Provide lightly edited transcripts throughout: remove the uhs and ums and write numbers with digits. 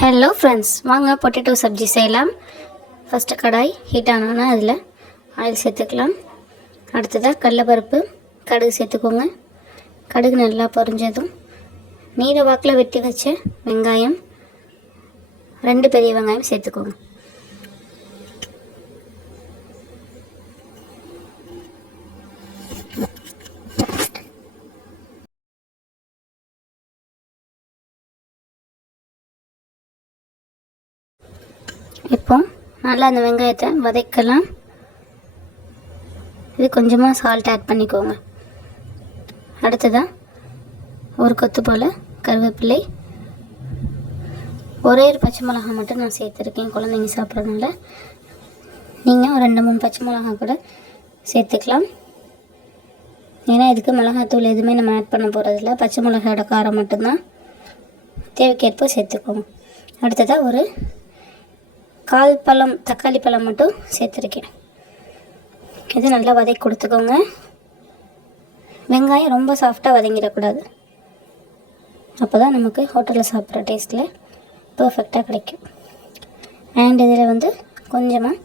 Hello friends, வாங்க potato sabzi செய்யலாம். First கடாய் heat ஆனோன்னா அதில் ஆயில் சேர்த்துக்கலாம். அடுத்ததாக கடலைப்பருப்பு, கடுகு சேர்த்துக்கோங்க. கடுகு நல்லா பொரிஞ்சதும் நீல வாக்கில் வெட்டி வச்ச வெங்காயம், 2 பெரிய வெங்காயம் சேர்த்துக்கோங்க. இப்போ நல்லா அந்த வெங்காயத்தை வதக்கலாம். இது கொஞ்சமாக சால்ட் ஆட் பண்ணிக்கோங்க. அடுத்ததாக ஒரு கொத்து போல் கருவேப்பிலை, ஒரே ஒரு பச்சை மிளகாய் மட்டும் நான் சேர்த்துருக்கேன். குழந்தைங்க சாப்பிட்றதுனால நீங்கள் ஒரு 2-3 பச்சை மிளகாய் கூட சேர்த்துக்கலாம். ஏன்னா இதுக்கு மிளகாத்தூள் எதுவுமே நம்ம ஆட் பண்ண போகிறதில்ல. பச்சை மிளகாயோட காரம் மட்டும்தான், தேவைக்கேற்ப சேர்த்துக்கோங்க. அடுத்ததாக ஒரு 1/4 பழம் தக்காளி பழம் மட்டும் சேர்த்துருக்கேன். இது நல்லா வதக்கி கொடுத்துக்கோங்க. வெங்காயம் ரொம்ப சாஃப்டாக வதங்கிடக்கூடாது, அப்போ தான் நமக்கு ஹோட்டலில் சாப்பிட்ற டேஸ்ட்டில் பர்ஃபெக்டாக கிடைக்கும். அண்ட் இதில் கொஞ்சமாக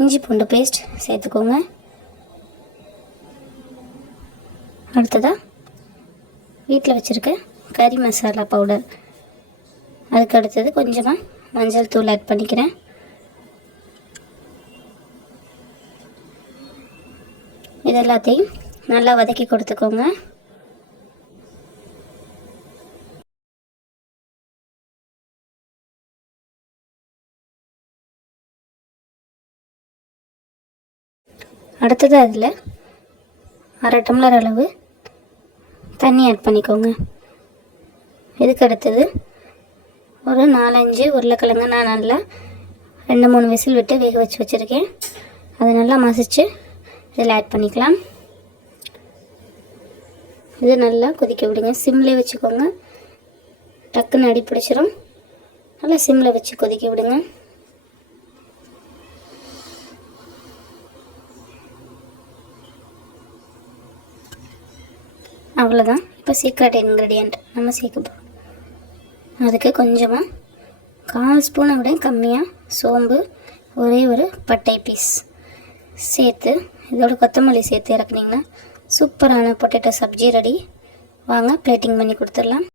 இஞ்சி பூண்டு பேஸ்ட் சேர்த்துக்கோங்க. அடுத்ததாக வீட்டில் வச்சுருக்க கறி மசாலா பவுடர், அதுக்கு அடுத்தது கொஞ்சமாக மஞ்சள் தூள் ஆட் பண்ணிக்கிறேன். இது எல்லாத்தையும் நல்லா வதக்கி கொடுத்துக்கோங்க. அடுத்தது அதில் 1/2 டம்ளர் அளவு தண்ணி ஆட் பண்ணிக்கோங்க. இதுக்கு அடுத்தது ஒரு 4-5 உருளைக்கிழங்கு நான் நல்லா 2-3 விசில் விட்டு வேக வச்சு வச்சுருக்கேன். அதை நல்லா மசிச்சு இதில் ஆட் பண்ணிக்கலாம். இது நல்லா கொதிக்க விடுங்க. சிம்மில் வச்சுக்கோங்க, டக்குன்னு அடி பிடிச்சிரும். நல்லா சிம்மில் வச்சு கொதிக்க விடுங்க. அவ்வளோதான். இப்போ சீக்ரெட் இன்க்ரீடியண்ட் நம்ம சேர்க்க போகிறோம். அதுக்கு கொஞ்சமாக 1/4 ஸ்பூனை விட கம்மியாக சோம்பு, ஒரே ஒரு பட்டை பீஸ் சேர்த்து இதோட கொத்தமல்லி சேர்த்து இறக்குனிங்கன்னா சூப்பரான பொட்டேட்டோ சப்ஜி ரெடி. வாங்க பிளேட்டிங் பண்ணி கொடுத்துடலாம்.